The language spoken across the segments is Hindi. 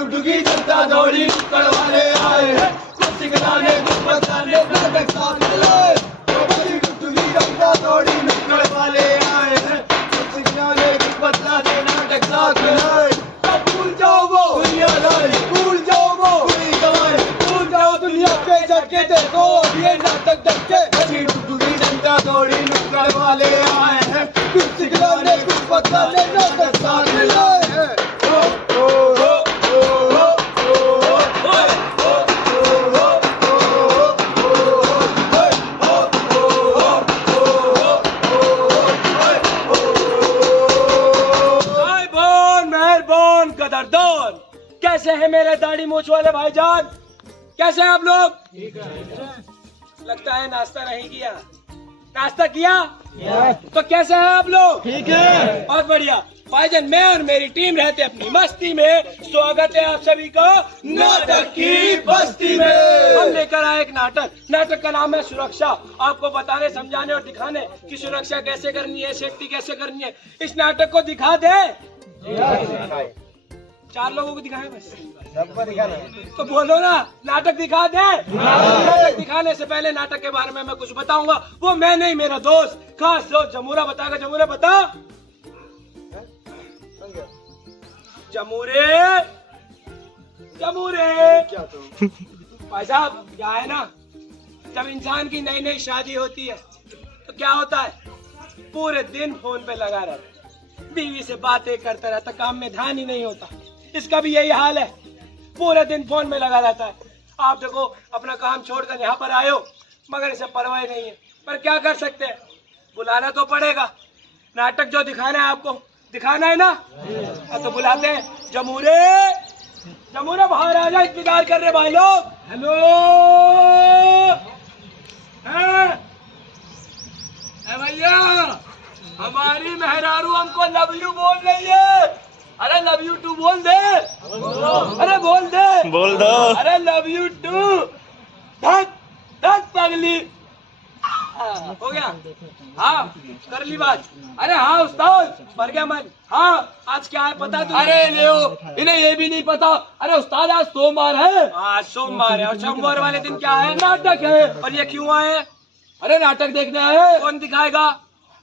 डुगडुगी जनता दौड़ी नुक्कड़ वाले आए हैं, कुर्सी गिराने कुछ बताने नाटक साथ मिलाए। बड़ी डुगडुगी जनता दौड़ी नुक्कड़ वाले आए हैं, कुर्सी गिराने कुछ बताने नाटक साथ मिलाए। भूल जाओ वो दुनियादारी, भूल जाओ वो बुरी कमाई, भूल जाओ दुनिया पे जाके देखो ये नाटक धक्के। बड़ी डुगडुगी जनता दौड़ी नुक्कड़ वाले आए हैं, कुर्सी गिराने कुछ बताने नाटक साथ मिलाए हैं। कैसे हैं मेरे दाढ़ी मूछ वाले भाईजान? कैसे हैं आप लोग? ठीक है। लगता है नाश्ता नहीं किया। नाश्ता किया? तो कैसे हैं आप लोग? ठीक है। बहुत बढ़िया भाईजान, मैं और मेरी टीम रहते अपनी मस्ती में। स्वागत है आप सभी का नाटक की बस्ती में। हम लेकर आए एक नाटक। नाटक का नाम है सुरक्षा। आपको बताने, समझाने और दिखाने कि सुरक्षा कैसे करनी है, सेफ्टी कैसे करनी है। इस नाटक को दिखा दे। 4 लोगों को दिखाए बस, सबको दिखाना है तो बोलो ना, नाटक दिखा दे। नाटक दिखाने से पहले नाटक के बारे में मैं कुछ बताऊंगा। वो मैं नहीं, मेरा दोस्त, खास दोस्त जमूरा बताएगा। जमूरा बता। जमूरे जमूरे क्या तो भाई साहब, क्या है ना, जब इंसान की नई नई शादी होती है तो क्या होता है, पूरे दिन फोन पे लगा रहता है, बीवी से बातें करता रहता, काम में ध्यान ही नहीं होता। इसका भी यही हाल है, पूरे दिन फोन में लगा रहता है। आप देखो, अपना काम छोड़कर यहाँ पर आए हो, मगर इसे परवाह नहीं है। पर क्या कर सकते हैं, बुलाना तो पड़ेगा। नाटक जो दिखाना है आपको, दिखाना है ना, तो बुलाते हैं। जमूरे जमूरे बाहर आ जाओ, इंतजार कर रहे भाई लोग। हेलो भैया, हमारी मेहरारू हमको लव यू बोल रही है। अरे लव यू टू बोल दे। अरे बोल दे, बोल दो। अरे लव यू टू। धक धक पगली। हो गया? हाँ, कर ली बात। अरे हाँ उस्ताद, मर गया मन। हाँ, आज क्या है पता तुझे? अरे लेओ, इन्हें ये भी नहीं पता। अरे उस्ताद, आज सोमवार है। आज सोमवार है, और सोमवार वाले दिन क्या है? नाटक है। और ये क्यों आए? अरे नाटक देखना है। कौन दिखाएगा?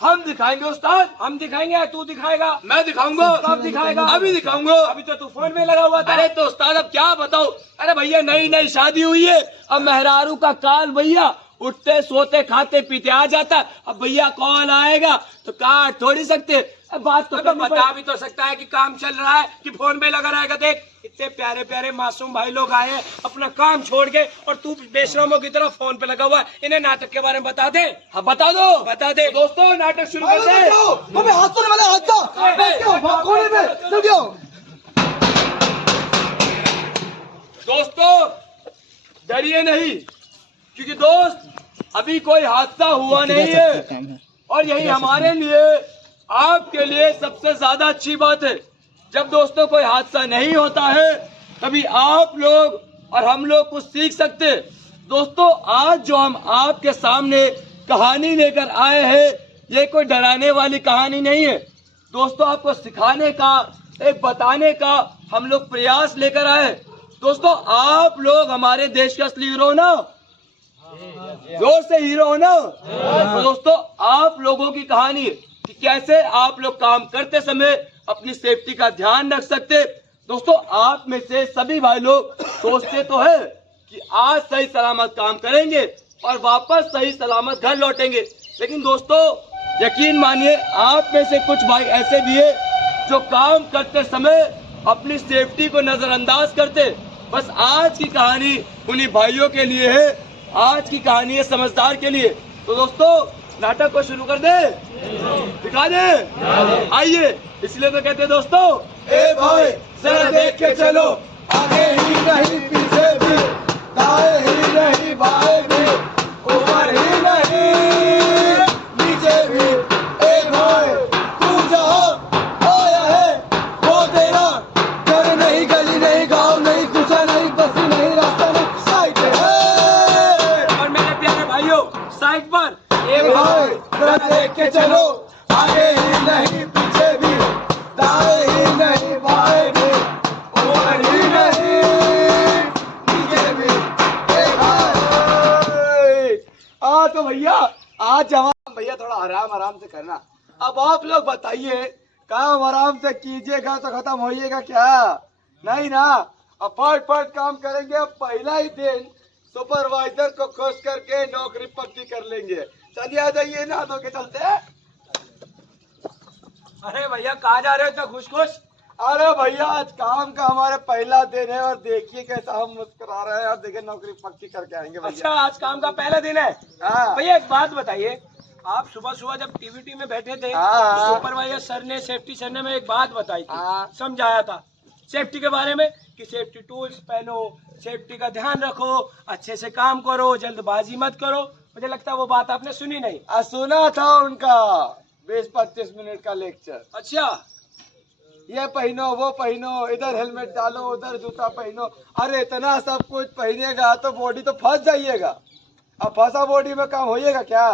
हम दिखाएंगे उस्ताद। हम दिखाएंगे, तू दिखाएगा? मैं दिखाऊंगा। कब दिखाएगा? अभी दिखाऊंगा। अभी तो तू फोन में लगा हुआ था। अरे तो उस्ताद अब क्या बताओ। अरे भैया, नई नई शादी हुई है, अब मेहरारू का काल भैया, उठते सोते खाते पीते आ जाता। अब भैया कॉल आएगा तो काट थोड़ी सकते। अब बात तो बता भी तो सकता है कि काम चल रहा है, कि फोन में लगा रहेगा। देख, इतने प्यारे प्यारे मासूम भाई लोग आए हैं अपना काम छोड़ के, और तू बेशरमों की तरह फोन पे लगा हुआ है। इन्हें नाटक के बारे में बता दे। हाँ बता दो, बता दे। दोस्तों, नाटक शुरू कर दे। हादसा वाला दोस्तों डरिए नहीं, क्योंकि दोस्त अभी कोई हादसा हुआ नहीं है, और यही हमारे लिए, आपके लिए सबसे ज्यादा अच्छी बात है। जब दोस्तों कोई हादसा नहीं होता है, तभी आप लोग और हम लोग कुछ सीख सकते। दोस्तों, आज जो हम आपके सामने कहानी लेकर आए हैं, ये कोई डराने वाली कहानी नहीं है। दोस्तों, आपको सिखाने का, एक बताने का हम लोग प्रयास लेकर आए। दोस्तों, आप लोग हमारे देश के असली हीरो ना, जोर से हीरो हो ना। तो दोस्तों, आप लोगों की कहानी है कि कैसे आप लोग काम करते समय अपनी सेफ्टी का ध्यान रख सकते। दोस्तों, आप में से सभी भाई लोग सोचते तो है कि आज सही सलामत काम करेंगे और वापस सही सलामत घर लौटेंगे, लेकिन दोस्तों यकीन मानिए, आप में से कुछ भाई ऐसे भी है जो काम करते समय अपनी सेफ्टी को नजरअंदाज करते। बस आज की कहानी उन्हीं भाइयों के लिए है, आज की कहानी है समझदार के लिए। तो दोस्तों, नाटक को शुरू कर दे, दिखा दे। आइए, इसलिए तो कहते हैं दोस्तों, ए भाई जरा देख के चलो, आगे ही नहीं पीछे भी, दाएं ही नहीं बाएं भी, ऊपर ही नहीं नीचे भी। ए भाई, तू जहाँ आया है वो तेरा घर नहीं, गली नहीं, गाँव नहीं, कुचा नहीं, बस्ती नहीं, रास्ता नहीं, साइड है। और मेरे प्यारे भाइयों, साइड पर। ए भाई जरा देख के चलो, आगे ही नहीं पीछे भी, दाएं ही नहीं बाएं भी, ऊपर ही नहीं तो भैया आज जवान भैया थोड़ा आराम से करना। अब आप लोग बताइए, काम आराम से कीजिएगा तो खत्म होइएगा क्या? नहीं ना, अब फट काम करेंगे। अब पहला ही दिन सुपरवाइजर को खुश करके नौकरी पक्की कर लेंगे। चलिए आ जाइए, ना दो के चलते हैं। अरे भैया कहाँ जा रहे हो तो खुश खुश? अरे भैया आज काम का हमारा पहला दिन है और देखिए कैसा हम मुस्कुरा रहे हैं और देखिए नौकरी पक्की करके आएंगे भैया। अच्छा आज काम का पहला दिन है। हाँ भैया एक बात बताइए, आप सुबह सुबह जब टीवी में बैठे थे हाँ। सुपरवाइजर सर ने, सेफ्टी सर ने, मैं एक बात बताई थी, हाँ। समझाया था सेफ्टी के बारे में कि सेफ्टी टूल्स पहनो, सेफ्टी का ध्यान रखो, अच्छे से काम करो, जल्दबाजी मत करो। मुझे लगता है वो बात आपने सुनी नहीं। सुना था उनका 20-25 मिनट का लेक्चर। अच्छा ये पहनो, वो पहनो, इधर हेलमेट डालो, उधर जूता पहनो। अरे इतना सब कुछ पहनेगा तो बॉडी तो फंस जाइएगा। अब फंसा बॉडी में काम होइएगा क्या?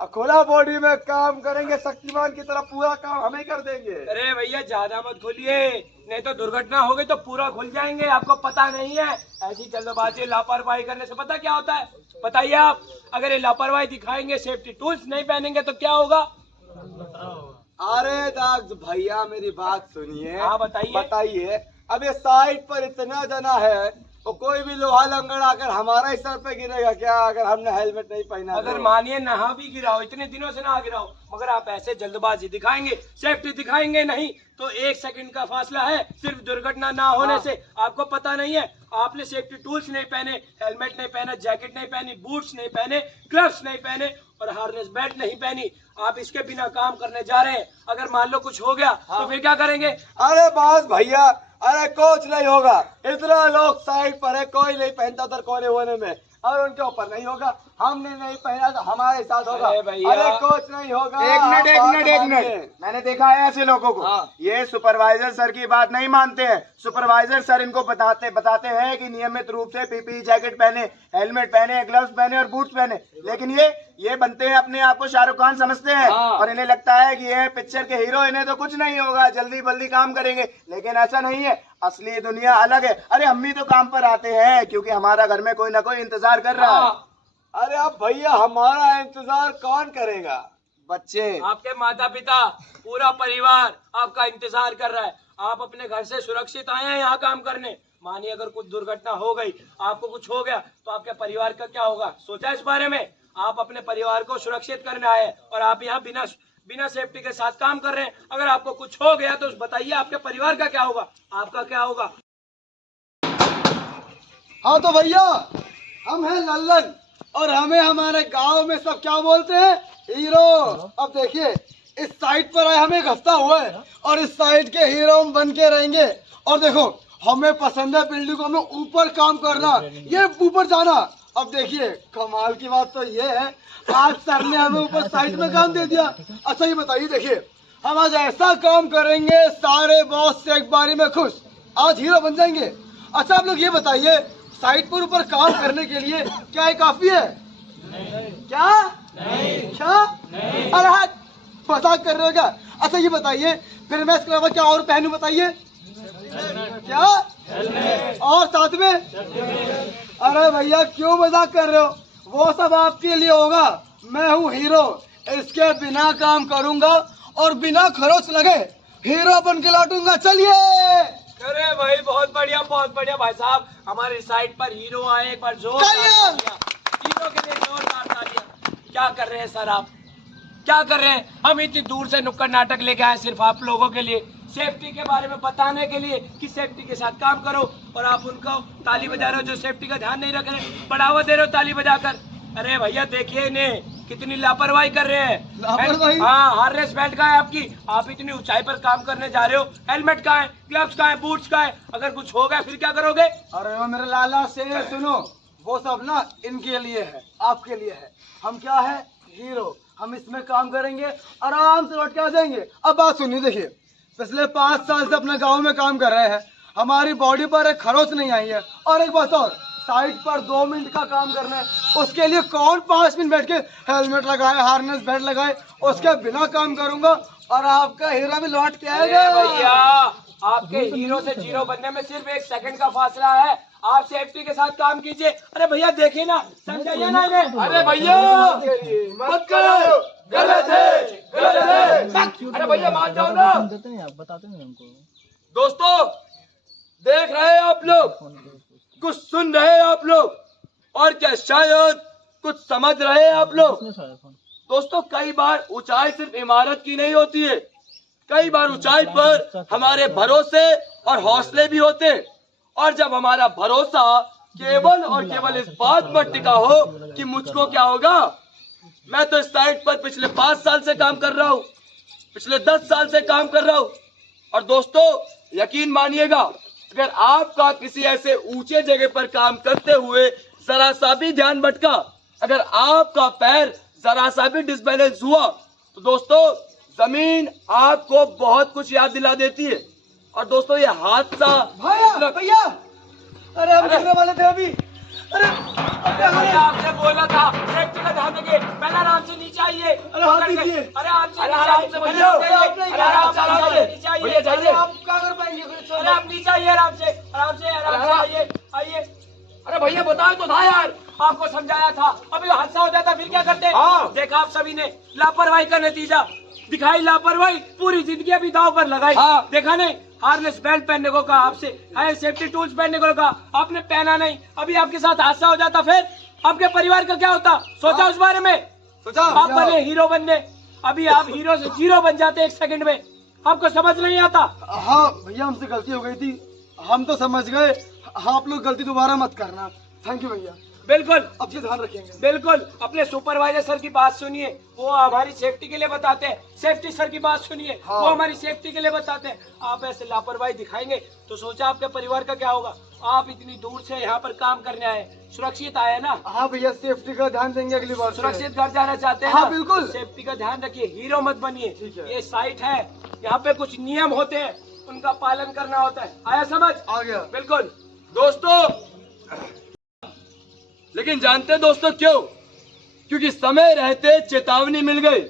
अब खुला बॉडी में काम करेंगे, शक्तिमान की तरह पूरा काम हम ही कर देंगे। अरे भैया ज्यादा मत खोलिए, नहीं तो दुर्घटना हो गई तो पूरा खुल जाएंगे। आपको पता नहीं है, ऐसी जल्दबाजी लापरवाही करने से पता क्या होता है? बताइए आप, अगर ये लापरवाही दिखाएंगे, सेफ्टी टूल्स नहीं पहनेंगे तो क्या होगा? अरे दाग भैया मेरी बात सुनिए। हाँ बताइए। बताइए, अब ये साइड पर इतना जना है तो कोई भी लोहा लंगड़ आकर हमारा ही सर पे गिरेगा क्या अगर हमने हेलमेट नहीं पहना? अगर मानिए नहा भी गिराओ, इतने दिनों से नहा गिराओ, मगर आप ऐसे जल्दबाजी दिखाएंगे, सेफ्टी दिखाएंगे नहीं, तो 1 सेकंड का फासला है सिर्फ दुर्घटना ना होने से। आपको पता नहीं है, आपने सेफ्टी टूल्स नहीं पहने, हेलमेट नहीं पहना, जैकेट नहीं पहनी, बूट्स नहीं पहने, ग्लव्स नहीं पहने और हार्नेस बेल्ट नहीं पहनी, आप इसके बिना काम करने जा रहे हैं। अगर मान लो कुछ हो गया तो फिर क्या करेंगे? अरे बस भैया, अरे कुछ नहीं होगा। इतना लोग साइड पर है, कोई नहीं पहनता उधर कोने वोने में, और उनके ऊपर नहीं होगा। हमने नहीं पहना तो हमारे साथ होगा। अरे भैया। अरे कुछ नहीं होगा। एक मिनट मानिए। मैंने देखा है ऐसे लोगों को। हाँ। ये सुपरवाइजर सर की बात नहीं मानते हैं। सुपरवाइजर सर इनको बताते हैं कि नियमित रूप से पीपीई जैकेट पहने, हेलमेट पहने, ग्लव्स पहने और बूट्स पहने, लेकिन ये बनते हैं अपने आप को शाहरुख खान समझते हैं। हाँ। और इन्हें लगता है कि ये पिक्चर के हीरो, इन्हें तो कुछ नहीं होगा, जल्दी काम करेंगे, लेकिन ऐसा नहीं है। असली दुनिया अलग है। अरे हम भी तो काम पर आते हैं क्योंकि हमारा घर में कोई ना कोई इंतजार कर रहा है। अरे अब भैया हमारा इंतजार कौन करेगा? बच्चे, आपके माता पिता, पूरा परिवार आपका इंतजार कर रहा है। आप अपने घर से सुरक्षित आए हैं यहाँ काम करने। मानिए अगर कुछ दुर्घटना हो गई, आपको कुछ हो गया तो आपके परिवार का क्या होगा? सोचा इस बारे में? आप अपने परिवार को सुरक्षित करने आए और आप यहाँ बिना सेफ्टी के साथ काम कर रहे हैं। अगर आपको कुछ हो गया तो बताइए आपके परिवार का क्या होगा, आपका क्या होगा? हाँ तो भैया हम हैं लल्लन और हमें हमारे गांव में सब क्या बोलते हैं? हीरो। अब देखिए इस साइड पर आए, हमें एक हफ्ता हुआ है और इस साइड के हीरो हम बन के रहेंगे। और देखो हमें पसंद है बिल्डिंगों में ऊपर काम करना, ये ऊपर जाना। अब देखिए कमाल की बात तो ये है, आज सर ने हमें ऊपर साइड में काम दे दिया। अच्छा ये बताइए, देखिए हम आज ऐसा काम करेंगे, सारे बॉस से एक बारी में खुश, आज हीरो बन जाएंगे। अच्छा आप लोग ये बताइए, साइड पर ऊपर काम करने के लिए क्या ये काफी है? क्या क्या? अरे हाँ, मजाक कर रहे हो क्या? अच्छा ये बताइए फिर मैं इसके अलावा क्या और पहनूं? बताइए क्या? और साथ में? अरे भैया क्यों मजाक कर रहे हो? वो सब आपके लिए होगा, मैं हूँ हीरो। इसके बिना काम करूंगा और बिना खरोच लगे हीरो बन के लौटूंगा। चलिए। अरे भाई बहुत बढ़िया भाई साहब, हमारी साइड पर हीरो आए, एक बार जोरदार तालियां। हीरो के लिए जोरदार तालियां। क्या कर रहे हैं सर आप? क्या कर रहे हैं? हम इतनी दूर से नुक्कड़ नाटक लेके आए सिर्फ आप लोगों के लिए, सेफ्टी के बारे में बताने के लिए कि सेफ्टी के साथ काम करो, और आप उनको ताली बजा रहे हो जो सेफ्टी का ध्यान नहीं रख रहे, बढ़ावा दे रहे हो ताली बजाकर। अरे भैया देखिए इन्हें कितनी लापरवाही कर रहे हैं। लापरवाही? हाँ, हार्नेस बेल्ट कहाँ है आपकी? आप इतनी ऊंचाई पर काम करने जा रहे हो, हेलमेट कहाँ है, ग्लव्स कहाँ है, बूट्स कहाँ है? अगर कुछ हो गया फिर क्या करोगे? अरे वो मेरे लाला से सुनो, वो सब ना इनके लिए है, आपके लिए है। हम क्या है? हीरो। हम इसमें काम करेंगे, आराम से लौट के आ जाएंगे। अब बात सुनिए, देखिए पिछले 5 साल से अपने गांव में काम कर रहे हैं, हमारी बॉडी पर एक खरोच नहीं आई है। और एक बात और, साइड पर 2 मिनट का काम करना है, उसके लिए कौन 5 मिनट बैठ के हेलमेट लगाए, हार्नेस बेल्ट लगाए? उसके बिना काम करूंगा और आपका हीरा भी लौट के आएगा। भैया आपके हीरो से जीरो बनने में सिर्फ 1 सेकंड का फासला है। आप सेफ्टी के साथ काम कीजिए। अरे भैया देखिए ना, समझाइए ना इन्हें। अरे भैया मत करो, गलत है, गलत है। अरे भैया मान जाओ ना। बताते नहीं हमको। दोस्तों देख रहे हैं आप लोग, कुछ सुन रहे हैं आप लोग, और क्या शायद कुछ समझ रहे हैं आप लोग। दोस्तों कई बार ऊंचाई सिर्फ इमारत की नहीं होती है, कई बार ऊंचाई पर हमारे भरोसे और हौसले भी होते हैं। और जब हमारा भरोसा केवल और केवल इस बात पर टिका हो कि मुझको क्या होगा, मैं तो इस साइट पर पिछले 5 साल से काम कर रहा हूँ, पिछले 10 साल से काम कर रहा हूँ। और दोस्तों यकीन मानिएगा, अगर आपका किसी ऐसे ऊंचे जगह पर काम करते हुए जरा सा भी ध्यान भटका, अगर आपका पैर जरा सा भी डिसबैलेंस हुआ, तो दोस्तों जमीन आपको बहुत कुछ याद दिला देती है। और दोस्तों ये हादसा भैया, अरे हम गिरने वाले थे अभी। अरे भैया आपसे बोला था सेफ्टी का ध्यान रखिए, पहले आराम से नीचे आइए। अरे हाथ दीजिए। अरे आराम से भैया, नीचे आइए। भैया जाइए, आप क्या कर पाएंगे? अरे आप नीचे आइए, आराम से आइए आइए। अरे भैया बताओ तो था यार, आपको समझाया था, अभी हादसा हो जाता फिर क्या करते। देखा आप सभी ने लापरवाही का नतीजा दिखाई, लापरवाही पूरी जिंदगी अभी दांव पर लगाई। देखा नहीं, हार्नेस बेल्ट पहनने को कहा आपसे, हायर सेफ्टी टूल्स पहनने को कहा, आपने पहना नहीं। अभी आपके साथ हादसा हो जाता फिर आपके परिवार का क्या होता, सोचा उस बारे में? सोचा। आप बने हीरो बनने, अभी आप हीरो से जीरो बन जाते 1 सेकंड में। आपको समझ नहीं आता? हाँ भैया, हमसे गलती हो गई थी, हम तो समझ गए। आप लोग गलती दोबारा मत करना। थैंक यू भैया, बिल्कुल अब से ध्यान रखेंगे। बिल्कुल। अपने सुपरवाइजर सर की बात सुनिए, वो हमारी सेफ्टी के लिए बताते हैं। सेफ्टी सर की बात सुनिए, वो हमारी सेफ्टी के लिए बताते हैं। आप ऐसे लापरवाही दिखाएंगे तो सोचा आपके परिवार का क्या होगा। आप इतनी दूर से यहाँ पर काम करने आए, सुरक्षित आए ना? हाँ भैया, सेफ्टी का ध्यान देंगे अगली बार। सुरक्षित घर जाना चाहते हैं? हाँ ना? बिल्कुल। सेफ्टी का ध्यान रखिए, हीरो मत बनिए। ठीक है। ये साइट है, यहाँ पे कुछ नियम होते हैं, उनका पालन करना होता है। आया समझ? आ गया। बिल्कुल। दोस्तों लेकिन जानते हैं दोस्तों क्यों? क्योंकि समय रहते चेतावनी मिल गई।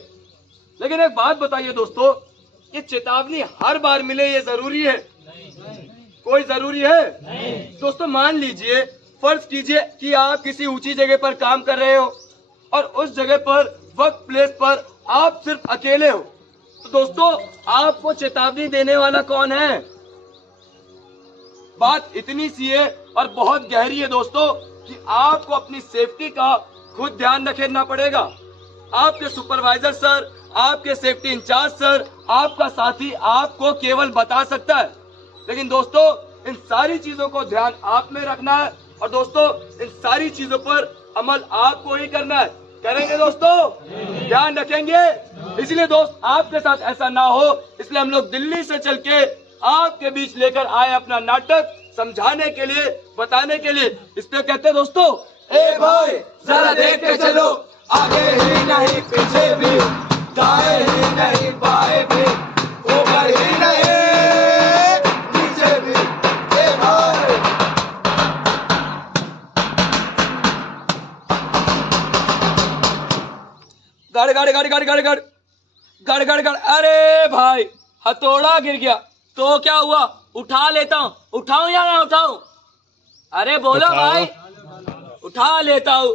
लेकिन एक बात बताइए दोस्तों, ये चेतावनी हर बार मिले ये जरूरी है? कोई जरूरी है? दोस्तों मान लीजिए, फर्ज कीजिए कि आप किसी ऊंची जगह पर काम कर रहे हो और उस जगह पर वर्क प्लेस पर आप सिर्फ अकेले हो, तो दोस्तों आपको चेतावनी देने वाला कौन है? बात इतनी सी है और बहुत गहरी है दोस्तों कि आपको अपनी सेफ्टी का खुद ध्यान रखना पड़ेगा। आपके सुपरवाइजर सर, आपके सेफ्टी इंचार्ज सर, आपका साथी आपको केवल बता सकता है, लेकिन दोस्तों इन सारी चीजों को ध्यान आप में रखना है। और दोस्तों इन सारी चीजों पर अमल आपको ही करना है। करेंगे दोस्तों? ध्यान रखेंगे? इसलिए दोस्त आपके साथ ऐसा ना हो, इसलिए हम लोग दिल्ली से चल के आपके बीच लेकर आए अपना नाटक, समझाने के लिए, बताने के लिए। इसलिए कहते हैं दोस्तों, ए भाई जरा देख के चलो, आगे ही नहीं पीछे भी, दाएं ही नहीं बाएं भी, ऊपर ही नहीं नीचे भी। ए भाई गड़ गड़ गड़ गड़ गड़ गड़ गड़ गड़ गड़। अरे भाई हथौड़ा गिर गया तो क्या हुआ? उठा लेता हूँ। उठाऊं या ना उठाऊं? अरे बोलो भाई। उठा लेता हूँ,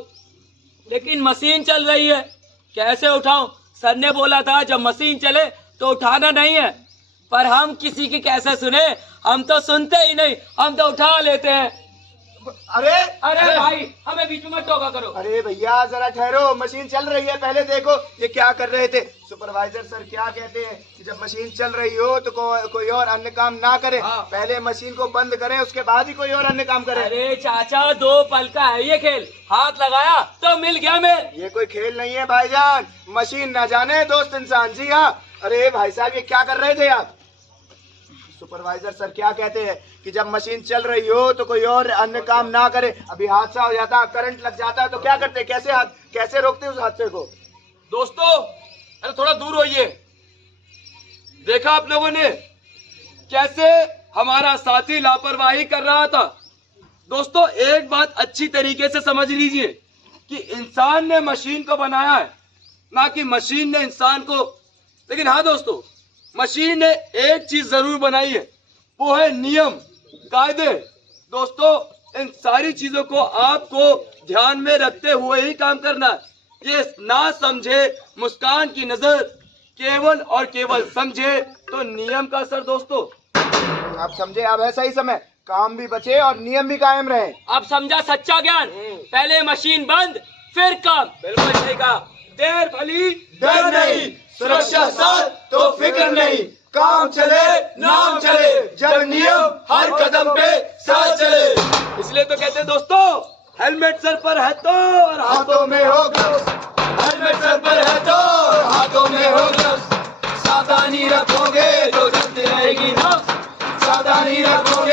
लेकिन मशीन चल रही है, कैसे उठाऊं? सर ने बोला था जब मशीन चले तो उठाना नहीं है, पर हम किसी की कैसे सुने? हम तो सुनते ही नहीं, हम तो उठा लेते हैं। अरे अरे भाई हमें बीच में टोका करो। अरे भैया जरा ठहरो, मशीन चल रही है, पहले देखो ये क्या कर रहे थे। सुपरवाइजर सर क्या कहते हैं कि जब मशीन चल रही हो तो कोई और अन्य काम ना करे, पहले मशीन को बंद करें, उसके बाद ही कोई और अन्य काम करे। अरे चाचा 2 पल का है ये खेल, हाथ लगाया तो मिल गया मेल। ये कोई खेल नहीं है भाईजान, मशीन ना जाने दोस्त इंसान। जी हाँ। अरे भाई साहब ये क्या कर रहे थे आप? सुपरवाइजर सर क्या कहते हैं कि जब मशीन चल रही हो तो कोई और अन्य काम ना करे। अभी हादसा हो जाता, करंट लग जाता है तो क्या करते? कैसे रोकते उस हादसे को? दोस्तों अरे थोड़ा दूर होइए। देखा आप लोगों ने कैसे हमारा साथी लापरवाही कर रहा था? दोस्तों एक बात अच्छी तरीके से समझ लीजिए कि इंसान ने मशीन को बनाया है, ना कि मशीन ने इंसान को। लेकिन हाँ दोस्तों, मशीन ने एक चीज जरूर बनाई है, वो है नियम, कायदे। दोस्तों, इन सारी चीजों को आपको ध्यान में रखते हुए ही काम करना है। ये ना समझे मुस्कान की नजर, केवल और केवल समझे तो नियम का असर। दोस्तों, आप समझे, अब है सही समय, काम भी बचे और नियम भी कायम रहे। अब समझा सच्चा ज्ञान, पहले मशीन बंद फिर काम। बिल्कुल सही कहा। देर भली डर नहीं, सुरक्षा साथ तो फिक्र नहीं, काम चले नाम चले, जब नियम हर कदम पे साथ चले। इसलिए तो कहते हैं दोस्तों, हेलमेट सर पर है तो और हाथों में हो ग्लव्स, हेलमेट सर पर है तो हाथों में हो ग्लव्स, सावधानी रखोगे तो चलती रहेगी नफ्स, सावधानी रखोगे